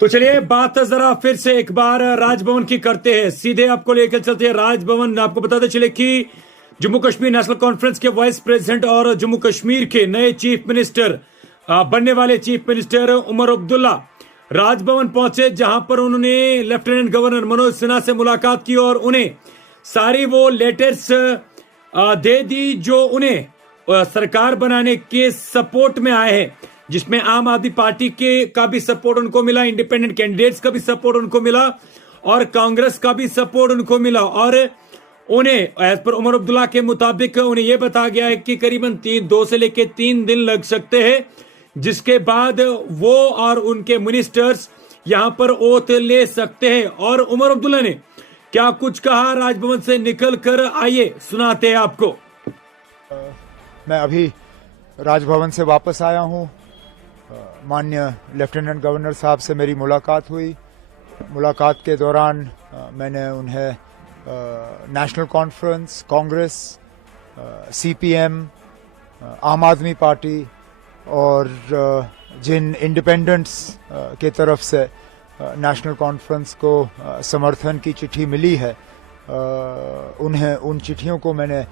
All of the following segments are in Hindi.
तो चलिए बात जरा फिर से एक बार राजभवन की करते हैं। सीधे आपको लेकर चलते हैं राजभवन। आपको बताते चले कि जम्मू कश्मीर नेशनल कॉन्फ्रेंस के वाइस प्रेसिडेंट और जम्मू कश्मीर के नए चीफ मिनिस्टर बनने वाले चीफ मिनिस्टर उमर अब्दुल्ला राजभवन पहुंचे, जहां पर उन्होंने लेफ्टिनेंट गवर्नर मनोज सिन्हा से मुलाकात की और उन्हें सारी वो लेटर्स दे दी जो उन्हें सरकार बनाने के सपोर्ट में आए हैं, जिसमें आम आदमी पार्टी के का भी सपोर्ट उनको मिला, इंडिपेंडेंट कैंडिडेट्स का भी सपोर्ट उनको मिला और कांग्रेस का भी सपोर्ट उनको मिला। और उन्हें एज पर उमर अब्दुल्ला के मुताबिक उन्हें यह बताया गया है कि करीबन 2 से लेकर 3 दिन लग सकते हैं, जिसके बाद वो और उनके मिनिस्टर्स यहां पर ओथ ले सकते हैं। और उमर अब्दुल्ला ने क्या कुछ कहा राजभवन से निकल कर, आइए सुनाते हैं आपको। मैं अभी राजभवन से वापस आया हूं। माननीय लेफ्टिनेंट गवर्नर साहब से मेरी मुलाकात हुई। मुलाकात के दौरान मैंने उन्हें नेशनल कॉन्फ्रेंस, कांग्रेस, सीपीएम, आम आदमी पार्टी और जिन इंडिपेंडेंट्स के तरफ से नेशनल कॉन्फ्रेंस को समर्थन की चिट्ठी मिली है, उन्हें उन चिट्ठियों को मैंने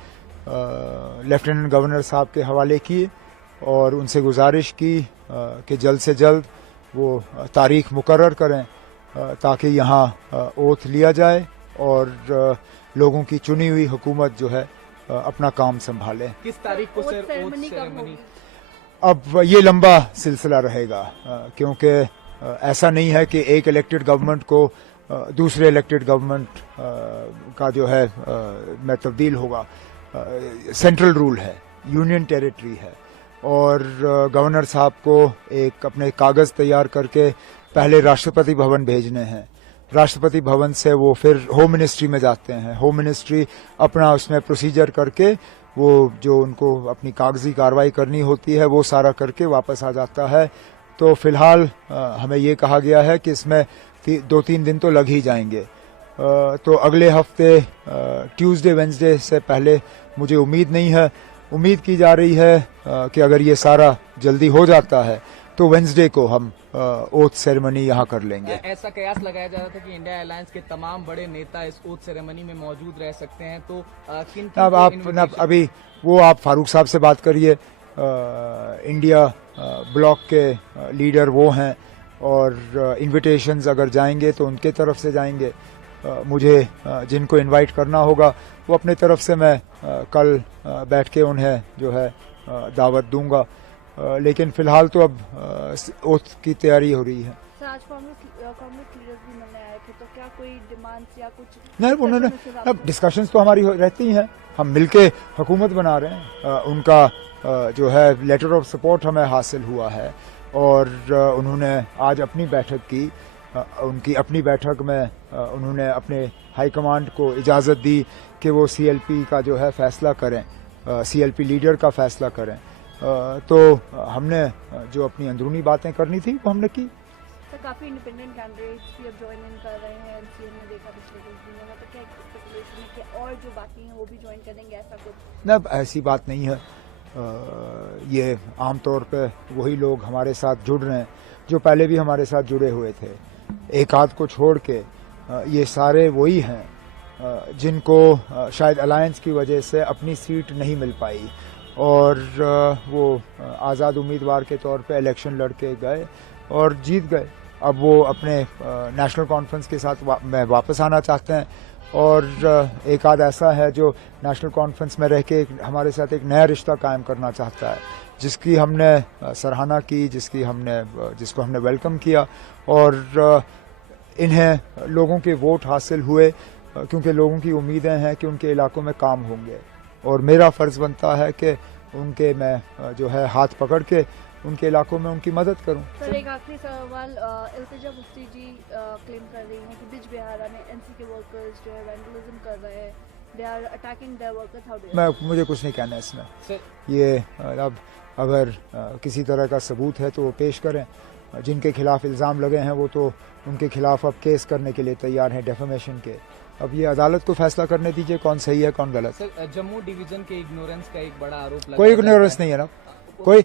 लेफ्टिनेंट गवर्नर साहब के हवाले किए और उनसे गुजारिश की कि जल्द से जल्द वो तारीख मुकर्रर करें ताकि यहाँ ओथ लिया जाए और लोगों की चुनी हुई हुकूमत जो है अपना काम संभाले। किस तारीख को सर ओथ सेरेमनी? अब ये लंबा सिलसिला रहेगा, क्योंकि ऐसा नहीं है कि एक इलेक्टेड गवर्नमेंट को दूसरे इलेक्टेड गवर्नमेंट का जो है में तब्दील होगा। सेंट्रल रूल है, यूनियन टेरिटरी है और गवर्नर साहब को एक अपने कागज तैयार करके पहले राष्ट्रपति भवन भेजने हैं। राष्ट्रपति भवन से वो फिर होम मिनिस्ट्री में जाते हैं। होम मिनिस्ट्री अपना उसमें प्रोसीजर करके वो जो उनको अपनी कागजी कार्रवाई करनी होती है वो सारा करके वापस आ जाता है। तो फिलहाल हमें ये कहा गया है कि इसमें 2-3 दिन तो लग ही जाएंगे। तो अगले हफ्ते ट्यूसडे वेंसडे से पहले मुझे उम्मीद नहीं है। उम्मीद की जा रही है कि अगर ये सारा जल्दी हो जाता है तो वेंसडे को हम ओथ सेरेमनी यहाँ कर लेंगे। ऐसा कयास लगाया जा रहा था कि इंडिया अलायंस के तमाम बड़े नेता इस ओथ सेरेमनी में मौजूद रह सकते हैं, तो किन अब आप अभी वो आप फारूक साहब से बात करिए। इंडिया ब्लॉक के लीडर वो हैं और इन्विटेशंस अगर जाएंगे तो उनके तरफ से जाएंगे। मुझे जिनको इनवाइट करना होगा वो अपने तरफ से मैं कल बैठ के उन्हें जो है दावत दूंगा। लेकिन फिलहाल तो अब ओथ की तैयारी हो रही है। आज कांग्रेस लीडर्स भी मिलने आए थे, तो क्या कोई डिमांड्स या कुछ नहीं, उन्होंने अब डिस्कशंस तो हमारी रहती हैं, हम मिलके हुकूमत बना रहे हैं। उनका जो है लेटर ऑफ सपोर्ट हमें हासिल हुआ है और उन्होंने आज अपनी बैठक की। उनकी अपनी बैठक में उन्होंने अपने हाईकमांड को इजाज़त दी कि वो सीएलपी का जो है फैसला करें, सीएलपी लीडर का फैसला करें। तो हमने जो अपनी अंदरूनी बातें करनी थी वो हमने की। तो काफी इंडिपेंडेंट कैंडिडेट्स भी अब ज्वाइन इन कर रहे हैं। एनसीए ने देखा पिछले कुछ दिनों में, तो क्या स्पेकुलेशन है कि और जो बाकी हैं वो भी ज्वाइन करेंगे, ऐसा कुछ? न, ऐसी बात नहीं है। ये आमतौर पे वही लोग हमारे साथ जुड़ रहे हैं जो पहले भी हमारे साथ जुड़े हुए थे। एक आध को छोड़ के ये सारे वही हैं जिनको शायद अलायंस की वजह से अपनी सीट नहीं मिल पाई और वो आज़ाद उम्मीदवार के तौर पे इलेक्शन लड़ के गए और जीत गए। अब वो अपने नेशनल कॉन्फ्रेंस के साथ में वापस आना चाहते हैं और एक आध ऐसा है जो नेशनल कॉन्फ्रेंस में रह के हमारे साथ एक नया रिश्ता कायम करना चाहता है, जिसकी हमने सराहना की, जिसको हमने वेलकम किया। और इन्हें लोगों के वोट हासिल हुए क्योंकि लोगों की उम्मीदें हैं कि उनके इलाकों में काम होंगे और मेरा फ़र्ज़ बनता है कि उनके मैं जो है हाथ पकड़ के उनके इलाकों में उनकी मदद करूं। सर एक आखिरी सवाल, इल्तिजा मुफ्ती जी क्लेम कर रही हैं कि बिज बिहारा में एनसी के वर्कर्स जो है वैंडलिज्म कर रहे हैं, they are attacking their workers. How do you? मुझे कुछ नहीं कहना इसमें। ये अब अगर किसी तरह का सबूत है तो वो पेश करें। जिनके खिलाफ इल्ज़ाम लगे हैं वो तो उनके खिलाफ अब केस करने के लिए तैयार हैं, डेफेमेशन के। अब ये अदालत को फैसला करने दीजिए कौन सही है कौन गलत। सर जम्मू डिवीजन के इग्नोरेंस का एक बड़ा आरोप लगा। कोई इग्नोरेंस नहीं है ना, कोई